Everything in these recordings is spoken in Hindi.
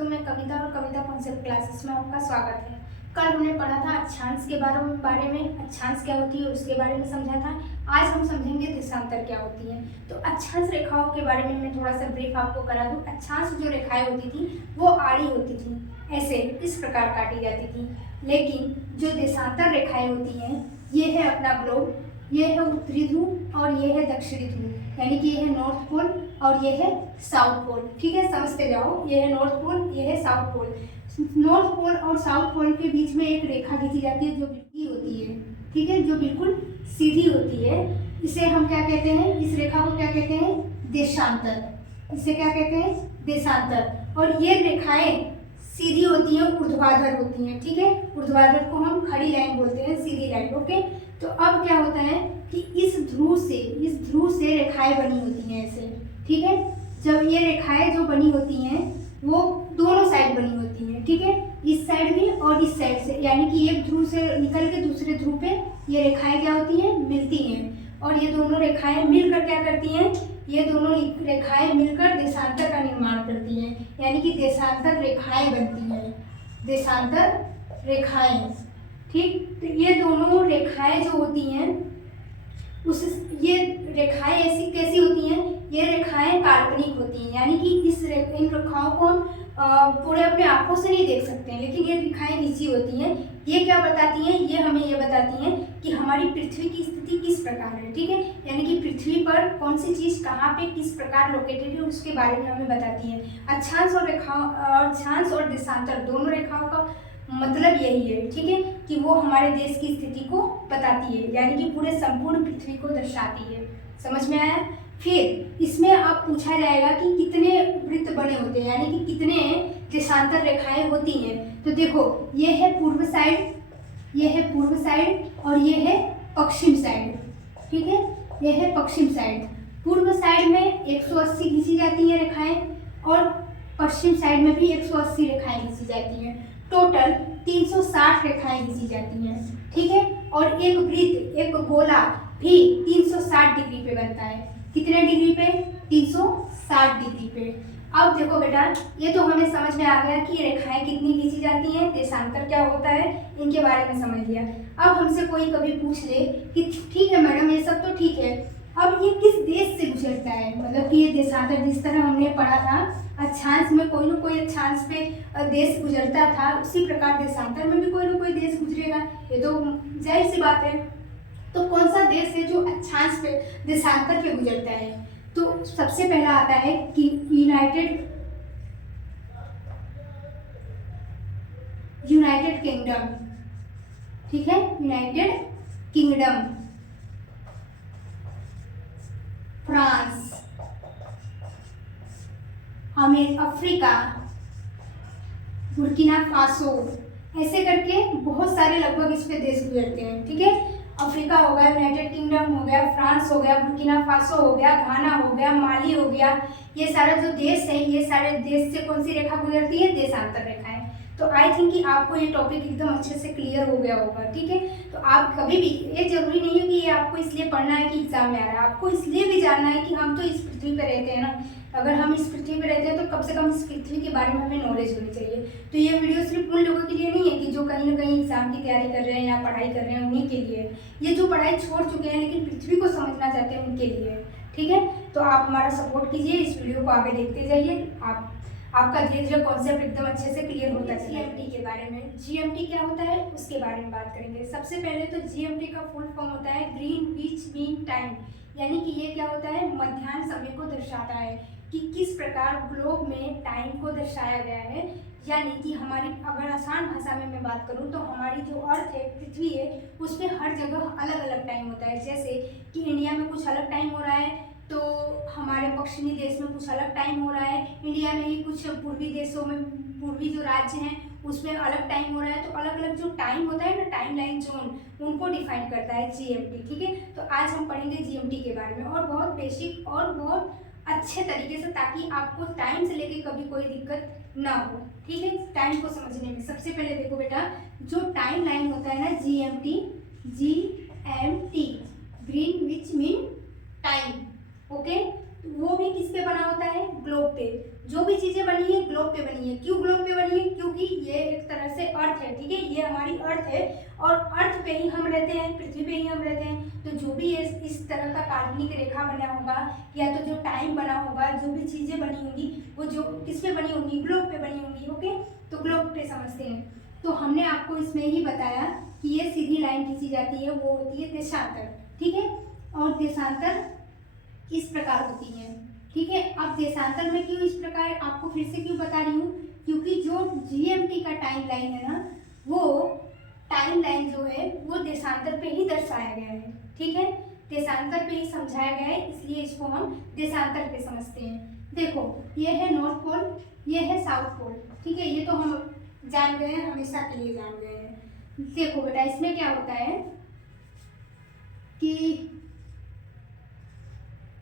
दोस्तों, मैं कविता और कविता कॉन्सेप्ट क्लासेस में आपका स्वागत है। कल हमने पढ़ा था अक्षांश के बारे में अक्षांश क्या होती है उसके बारे में समझा था। आज हम समझेंगे देशांतर क्या होती है। तो अक्षांश रेखाओं के बारे में मैं थोड़ा सा ब्रीफ आपको करा दूं। अक्षांश जो रेखाएं होती थी वो आड़ी होती थी, ऐसे इस प्रकार काटी जाती थी। लेकिन जो देशांतर रेखाएं होती हैं ये है अपना ग्लोब, ये है उत्तरी ध्रुव और ये है दक्षिणी ध्रुव, यानी कि ये है नॉर्थ पोल और ये है साउथ पोल। ठीक है, समझते जाओ। ये है नॉर्थ पोल, ये है साउथ पोल। नॉर्थ पोल और साउथ पोल के बीच में एक रेखा खींची जाती है जो बिल्कुल होती है, ठीक है, जो बिल्कुल सीधी होती है। इसे हम क्या कहते हैं, इस रेखा को क्या कहते हैं, देशांतर। इसे क्या कहते हैं, देशांतर। और ये रेखाएं सीधी होती हैं, ऊर्ध्वाधर होती हैं। ठीक है, ऊर्ध्वाधर को हम खड़ी लाइन बोलते हैं, सीधी लाइन। ओके, तो अब क्या होता है कि इस ध्रुव से रेखाएं बनी होती हैं ऐसे। ठीक है, जब ये रेखाएं जो बनी होती हैं वो दोनों साइड बनी होती हैं। ठीक है, इस साइड भी और इस साइड से, यानी कि एक ध्रुव से निकल के दूसरे ध्रुव पे ये रेखाएं क्या होती हैं, मिलती हैं। और ये दोनों रेखाएं मिलकर क्या करती हैं, ये दोनों रेखाएं मिलकर देशांतर का निर्माण करती हैं, यानी कि देशांतर रेखाएं बनती हैं, देशांतर रेखाएं। ठीक, तो ये दोनों रेखाएं जो होती हैं ये रेखाएं ऐसी कैसी होती हैं, ये रेखाएं काल्पनिक होती हैं, यानी कि इन रेखाओं को हम पूरे अपने आंखों से नहीं देख सकते हैं, लेकिन ये रेखाएं नीची होती हैं। ये क्या बताती हैं, ये हमें ये बताती हैं कि हमारी पृथ्वी की स्थिति किस प्रकार है। ठीक है, यानी कि पृथ्वी पर कौन सी चीज़ कहाँ पे किस प्रकार लोकेटेड है उसके बारे में हमें बताती है। अक्षांश और देशांतर दोनों रेखाओं का मतलब यही है। ठीक है, कि वो हमारे देश की स्थिति को बताती है, यानी कि पूरे संपूर्ण पृथ्वी को दर्शाती है। समझ में आया। फिर इसमें अब पूछा जाएगा कि कितने वृत्त बने होते हैं, यानी कि कितने देशांतर रेखाएं होती हैं। तो देखो, ये है पूर्व साइड, ये है पूर्व साइड और ये है पश्चिम साइड। ठीक है, ये है पश्चिम साइड। पूर्व साइड में 180 खींची जाती है रेखाएं और पश्चिम साइड में भी 180 रेखाएं खींची जाती हैं। टोटल 360 रेखाएं खींची जाती हैं। ठीक है, और एक वृत्त, एक गोला भी 360 डिग्री पे बनता है। कितने डिग्री पे, 360 डिग्री पे। अब देखो बेटा, ये तो हमें समझ में आ गया कि ये रेखाएं कितनी खींची जाती हैं, देशांतर क्या होता है, इनके बारे में समझ लिया। अब हमसे कोई कभी पूछ ले कि ठीक है मैडम ये सब तो ठीक है, अब ये किस देश से गुजरता है, मतलब कि ये देशांतर जिस तरह हमने पढ़ा था अक्षांश में कोई ना कोई अक्षांश पे देश गुजरता था, उसी प्रकार देशांतर में भी कोई ना कोई देश गुजरेगा, ये तो जाहिर सी बात है। तो कौन सा देश है जो अक्षांश पे देशांतर पे गुजरता है, तो सबसे पहला आता है कि यूनाइटेड किंगडम। ठीक है, United kingdom, France, Africa, Burkina Faso, ऐसे करके बहुत सारे लगभग इस पे देश गुजरते हैं। ठीक है, अफ्रीका हो गया, यूनाइटेड किंगडम हो गया, फ्रांस हो गया, बुर्किना फासो हो गया, घाना हो गया, माली हो गया, ये सारा जो देश है, ये सारे देश से कौन सी रेखा गुजरती है, देशांतर रेखाएं। तो आई थिंक कि आपको ये टॉपिक एकदम अच्छे से क्लियर हो गया होगा। ठीक है, तो आप कभी भी, ये जरूरी नहीं है कि ये आपको इसलिए पढ़ना है कि एग्जाम में आ रहा है, आपको इसलिए भी जानना है कि हम तो इस पृथ्वी पर रहते हैं ना, अगर हम इस पृथ्वी पर रहते हैं तो कम से कम इस पृथ्वी के बारे में हमें नॉलेज होनी चाहिए। तो ये वीडियो सिर्फ उन लोगों के लिए नहीं है कि जो कहीं ना कहीं एग्जाम की तैयारी कर रहे हैं या पढ़ाई कर रहे हैं, उन्हीं के लिए। ये जो पढ़ाई छोड़ चुके हैं लेकिन पृथ्वी को समझना चाहते हैं, उनके लिए। ठीक है, तो आप हमारा सपोर्ट कीजिए, इस वीडियो को आगे देखते जाइए, आपका धीरे धीरे कॉन्सेप्ट एकदम अच्छे से क्लियर होता है। जीएमटी के बारे में, जीएमटी क्या होता है उसके बारे में बात करेंगे। सबसे पहले तो जीएमटी का फुल फॉर्म होता है ग्रीनविच मीन टाइम, यानी कि ये क्या होता है, मध्याह्न समय को दर्शाता है कि किस प्रकार ग्लोब में टाइम को दर्शाया गया है। यानी कि हमारी, अगर आसान भाषा में मैं बात करूं तो हमारी जो अर्थ है, पृथ्वी है, उस पर हर जगह अलग अलग टाइम होता है। जैसे कि इंडिया में कुछ अलग टाइम हो रहा है, तो हमारे पश्चिमी देश में कुछ अलग टाइम हो रहा है, इंडिया में ही कुछ पूर्वी देशों में, पूर्वी जो राज्य हैं उसमें अलग टाइम हो रहा है। तो अलग अलग जो टाइम होता है ना, टाइम लाइन जोन, उनको डिफाइन करता है जीएमटी। ठीक है, तो आज हम पढ़ेंगे जीएमटी के बारे में, और बहुत बेसिक और बहुत अच्छे तरीके से, ताकि आपको टाइम से लेके कभी कोई दिक्कत ना हो। ठीक है, टाइम को समझने में सबसे पहले देखो बेटा, जो टाइम लाइन होता है ना, GMT, Greenwich mean time. Okay, वो भी किस पे बना होता है, ग्लोब पे। जो भी चीजें बनी है ग्लोब ग्लोब पे बनी है। क्यों ग्लोब पे बनी है? क्योंकि ये एक तरह से अर्थ है, ठीक है, ये हमारी अर्थ है और अर्थ पे ही हम रहते हैं, पृथ्वी पे ही हम रहते हैं। तो जो भी इस तरह का काल्पनिक रेखा बना होगा या तो जो टाइम बना होगा, जो भी चीज़ें बनी होंगी वो जो किस पे बनी होंगी? ग्लोब पे बनी होंगी। ओके, तो ग्लोब पे समझते हैं। तो हमने आपको इसमें ही बताया कि ये सीधी लाइन खींची जाती है, वो होती है देशांतर, ठीक है। और देशांतर इस प्रकार होती है, ठीक है। अब देशांतर में क्यों इस प्रकार आपको फिर से क्यों बता रही हूँ? क्योंकि जो जीएमटी का टाइम लाइन है ना, वो टाइम लाइन जो है वो देशांतर पे ही दर्शाया गया है, ठीक है, देशांतर पे ही समझाया गया है, इसलिए इसको हम देशांतर पे समझते हैं। देखो, ये है नॉर्थ पोल, ये है साउथ पोल, ठीक है, ये तो हम जान गए हैं, हमेशा के लिए जान गए हैं। देखो बेटा, इसमें क्या होता है कि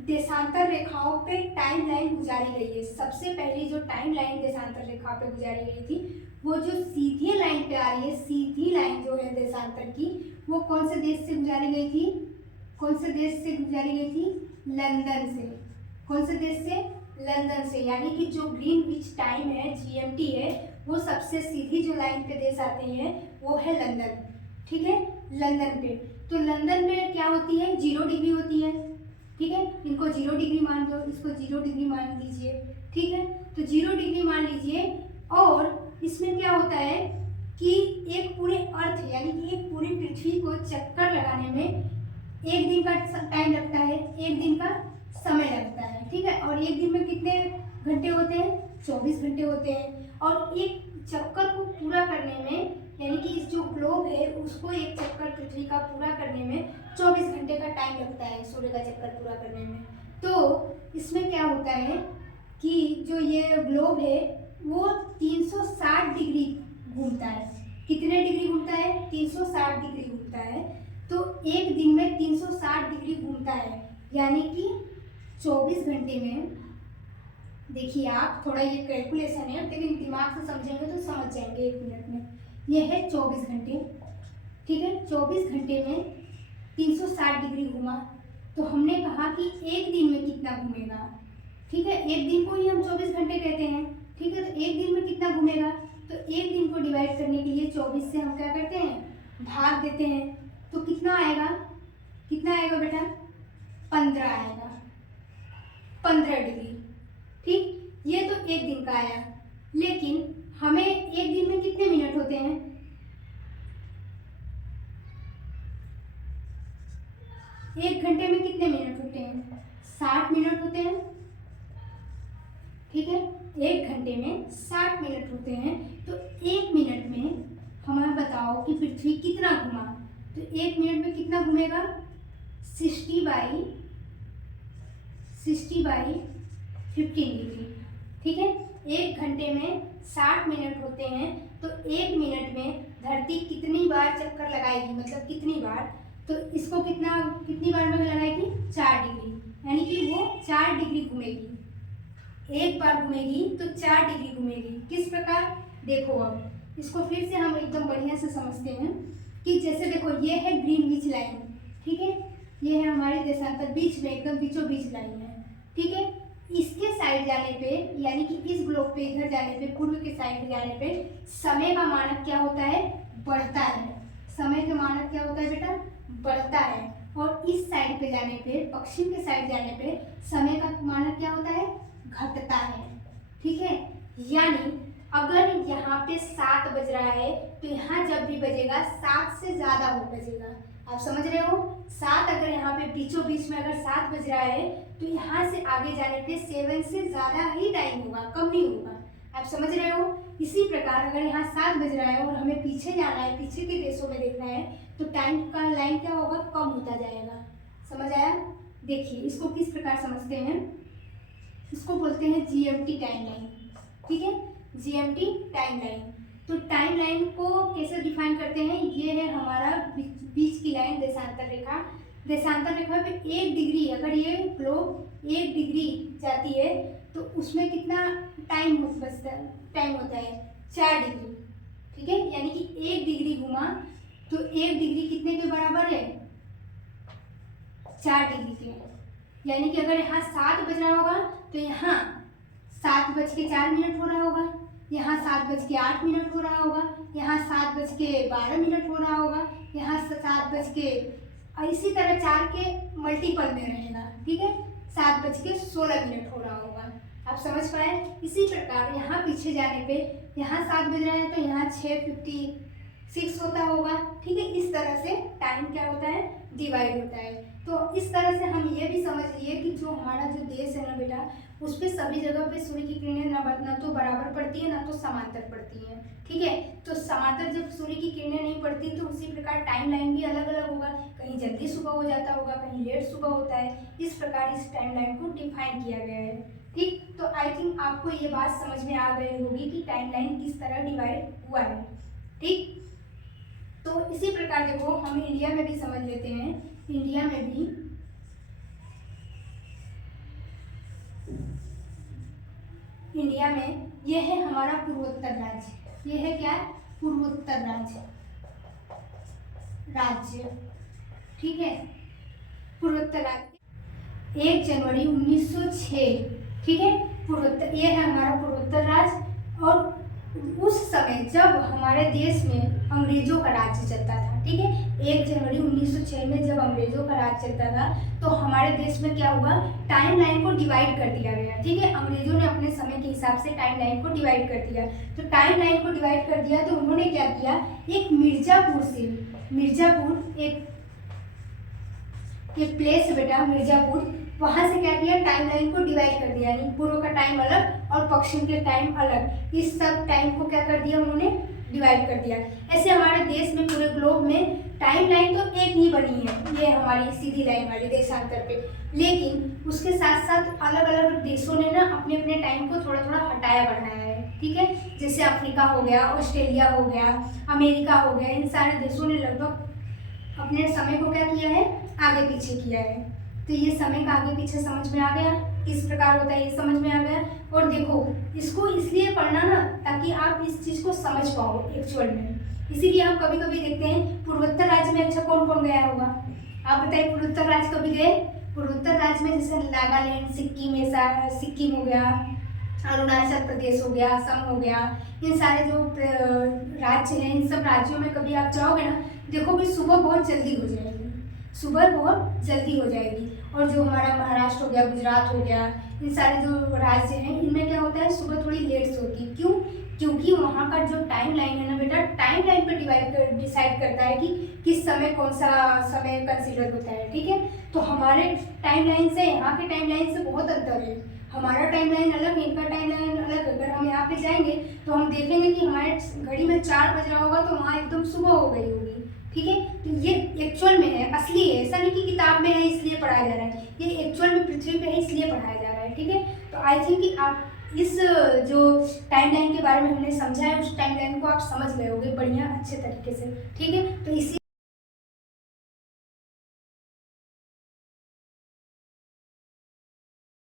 देशांतर रेखाओं पे टाइम लाइन गुजारी गई है। सबसे पहली जो टाइम लाइन देशांतर रेखा पे गुजारी गई थी, वो जो सीधी लाइन पे आ रही है, सीधी लाइन जो है देशांतर की, वो कौन से देश से गुजारी गई थी? कौन से देश से गुजारी गई थी? लंदन से। कौन से देश से? लंदन से। यानी कि जो ग्रीनविच टाइम है, जीएमटी है, वो सबसे सीधी जो लाइन पे देश आते हैं वो है लंदन, ठीक है, लंदन पे। तो लंदन में क्या होती है? 0 डिग्री होती है, ठीक है, इनको 0 डिग्री मान लो, इसको 0 डिग्री मान लीजिए, ठीक है, तो 0 डिग्री मान लीजिए। और इसमें क्या होता है कि एक पूरे अर्थ यानी कि एक पूरी पृथ्वी को चक्कर लगाने में 1 दिन का टाइम लगता है, 1 दिन का समय लगता है, ठीक है। और 1 दिन में कितने घंटे होते हैं? 24 घंटे होते हैं। और एक चक्कर को पूरा करने में, यानी कि इस जो ग्लोब है उसको एक चक्कर पृथ्वी का पूरा करने में 24 घंटे का टाइम लगता है, सूर्य का चक्कर पूरा करने में। तो इसमें क्या होता है कि जो ये ग्लोब है वो 360 डिग्री घूमता है। कितने डिग्री घूमता है? 360 डिग्री घूमता है। तो एक दिन में 360 डिग्री घूमता है, यानी कि 24 घंटे में, देखिए आप थोड़ा ये कैलकुलेशन है लेकिन दिमाग से समझेंगे तो समझ जाएंगे 1 मिनट में। ये है 24 घंटे, ठीक है, 24 घंटे में 360 डिग्री घूमा। तो हमने कहा कि एक दिन में कितना घूमेगा, ठीक है, एक दिन को ही हम 24 घंटे कहते हैं, ठीक है। तो एक दिन में कितना घूमेगा? तो एक दिन को डिवाइड करने के लिए 24 से हम क्या करते हैं? भाग देते हैं। तो कितना आएगा? कितना आएगा बेटा? 15 आएगा, 15 डिग्री, ठीक। ये तो एक दिन का आया, लेकिन हमें एक दिन में कितने मिनट होते हैं? एक घंटे में कितने मिनट होते हैं? 60 मिनट होते हैं, ठीक है, एक घंटे में 60 मिनट होते हैं। तो एक मिनट में हमें बताओ कि पृथ्वी कितना घुमा? तो एक मिनट में कितना घूमेगा? 60 बाई 15 डिग्री, ठीक है। एक घंटे में 60 मिनट होते हैं, तो एक मिनट में धरती कितनी बार चक्कर लगाएगी, मतलब कितनी बार? तो इसको कितनी बार में लगाएगी? 4 डिग्री, यानी कि वो 4 डिग्री घूमेगी। एक बार घूमेगी तो 4 डिग्री घूमेगी। किस प्रकार? देखो, अब इसको फिर से हम एकदम बढ़िया से समझते हैं कि जैसे देखो, ये है ग्रीनविच लाइन, ठीक है, ये है हमारे देशांतर, बीच में एकदम बीचों बीच लाइन है, ठीक है। इसके साइड जाने पे, यानी कि इस ग्लोब पे इधर जाने पे, पूर्व के साइड जाने पे समय का मानक क्या होता है? बढ़ता है। समय का मानक क्या होता है बेटा? बढ़ता है। और इस साइड पे जाने पे, पश्चिम के साइड जाने पे समय का मानक क्या होता है? घटता है, ठीक है। यानी अगर यहाँ पे 7 बज रहा है तो यहाँ जब भी बजेगा 7 से ज़्यादा हो बजेगा। आप समझ रहे हो? 7 अगर यहाँ पे बीचों बीच में अगर 7 बज रहा है तो यहाँ से आगे जाने पे 7 से ज़्यादा ही टाइम होगा, कम नहीं होगा। आप समझ रहे हो? इसी प्रकार अगर यहाँ 7 बज रहा है और हमें पीछे जाना है, पीछे के देशों में देखना है, तो टाइम का लाइन क्या होगा? कम होता जाएगा। समझ आया? देखिए इसको किस प्रकार समझते हैं, इसको बोलते हैं जीएमटी टाइम लाइन, ठीक है, जीएमटी टाइम लाइन। तो टाइम लाइन को कैसे डिफाइन करते हैं? ये है हमारा बीच की लाइन, देशांतर रेखा। देशांतर रेखा पे 1 डिग्री, अगर ये ग्लोब 1 डिग्री जाती है तो उसमें कितना टाइम बचता है? टाइम होता है 4 डिग्री, ठीक है। यानी कि 1 डिग्री घुमा तो 1 डिग्री कितने के बराबर है? 4 डिग्री के। यानी कि अगर यहाँ 7 बज रहा होगा तो यहाँ 7:04 हो रहा होगा, यहाँ 7:08 हो रहा होगा, यहाँ 7:12 हो रहा होगा, यहाँ 7 इसी तरह 4 के मल्टीपल में रहेगा, ठीक है, 7:16 हो रहा होगा। आप समझ पाए। इसी प्रकार यहाँ पीछे जाने पे यहाँ 7 बज रहा है तो यहाँ 6:56 होता होगा, ठीक है। इस तरह से टाइम क्या होता है, डिवाइड होता है। तो इस तरह से हम ये भी समझ लिए कि जो हमारा जो देश है ना बेटा, उस पर सभी जगह पे सूर्य की किरणें ना तो बराबर पड़ती है ना तो समांतर पड़ती है, ठीक है। तो समांतर जब सूर्य की किरणें नहीं पड़ती तो उसी प्रकार टाइम लाइन भी अलग अलग होगा, कहीं जल्दी सुबह हो जाता होगा, कहीं लेट सुबह होता है। इस प्रकार इस टाइम लाइन को डिफाइन किया गया है, ठीक। तो आई थिंक आपको ये बात समझ में आ गई होगी कि टाइम लाइन किस तरह डिवाइड हुआ है, ठीक। तो इसी प्रकार देखो हम इंडिया में भी समझ लेते हैं। इंडिया में भी यह है हमारा पूर्वोत्तर राज्य। यह है क्या, पूर्वोत्तर राज्य, ठीक है। पूर्वोत्तर राज्य 1 जनवरी 1906, ठीक है। पूर्वोत्तर, यह है हमारा पूर्वोत्तर राज्य। और उस समय जब हमारे देश में अंग्रेजों का राज्य चलता था, ठीक है, 1 जनवरी 1906 में जब अंग्रेजों का राज चलता था तो हमारे देश में क्या हुआ, टाइम लाइन को डिवाइड कर दिया गया, ठीक है। अंग्रेजों ने अपने समय के हिसाब से टाइम लाइन को डिवाइड कर दिया। तो टाइम लाइन को डिवाइड कर दिया तो उन्होंने क्या किया, एक मिर्जापुर एक प्लेस है बेटा मिर्जापुर, वहां से क्या किया, टाइम लाइन को डिवाइड कर दिया, यानी पूर्व का टाइम अलग और पश्चिम के टाइम अलग। इस सब टाइम को क्या कर दिया उन्होंने, डिवाइड कर दिया। ऐसे हमारे देश में, पूरे ग्लोब में टाइम लाइन तो एक ही बनी है, ये हमारी सीधी लाइन वाली देशांतर पे। लेकिन उसके साथ साथ अलग अलग देशों ने ना अपने अपने टाइम को थोड़ा थोड़ा हटाया बढ़ाया है, ठीक है। जैसे अफ्रीका हो गया, ऑस्ट्रेलिया हो गया, अमेरिका हो गया, इन सारे देशों ने लगभग अपने समय को क्या किया है, आगे पीछे किया है। तो ये समय का आगे पीछे समझ में आ गया, किस प्रकार होता है ये समझ में आ गया। और देखो इसको इसलिए पढ़ना ना ताकि आप इस चीज़ को समझ पाओ एक्चुअल में। इसीलिए हम कभी कभी देखते हैं पूर्वोत्तर राज्य में, अच्छा कौन कौन गया होगा आप बताइए, पूर्वोत्तर राज्य कभी गए। पूर्वोत्तर राज्य में जैसे नागालैंड, सिक्किम हो गया, अरुणाचल प्रदेश हो गया, असम हो गया, इन सारे जो राज्य हैं, इन सब राज्यों में कभी आप जाओगे ना, देखो भी सुबह बहुत जल्दी हो जाएगी, सुबह बहुत जल्दी हो जाएगी। और जो हमारा महाराष्ट्र हो गया, गुजरात हो गया, इन सारे जो राज्य हैं इनमें क्या होता है, सुबह थोड़ी लेट से होती है। क्यों, क्योंकि वहाँ का जो टाइम लाइन है ना बेटा, टाइम लाइन पे डिसाइड करता है कि किस समय कौन सा समय कंसीडर होता है, ठीक है। तो हमारे टाइम लाइन से यहाँ के टाइम लाइन से बहुत अंतर है, हमारा टाइम लाइन अलग, इनका टाइम लाइन अलग। अगर हम यहाँ पे जाएंगे तो हम देखेंगे कि हमारे घड़ी में 4 बज रहा होगा तो वहाँ एकदम सुबह हो गई होगी, ठीक है। तो ये एक्चुअल में है, असली है, ऐसा नहीं कि किताब में है इसलिए पढ़ाया जा रहा है, ये एक्चुअल में पृथ्वी पे है इसलिए पढ़ाया जा रहा है, ठीक है। तो आई थिंक कि आप इस जो टाइम लाइन के बारे में हमने समझा है, उस टाइम लाइन को आप समझ गए होंगे बढ़िया अच्छे तरीके से, ठीक है। तो इसी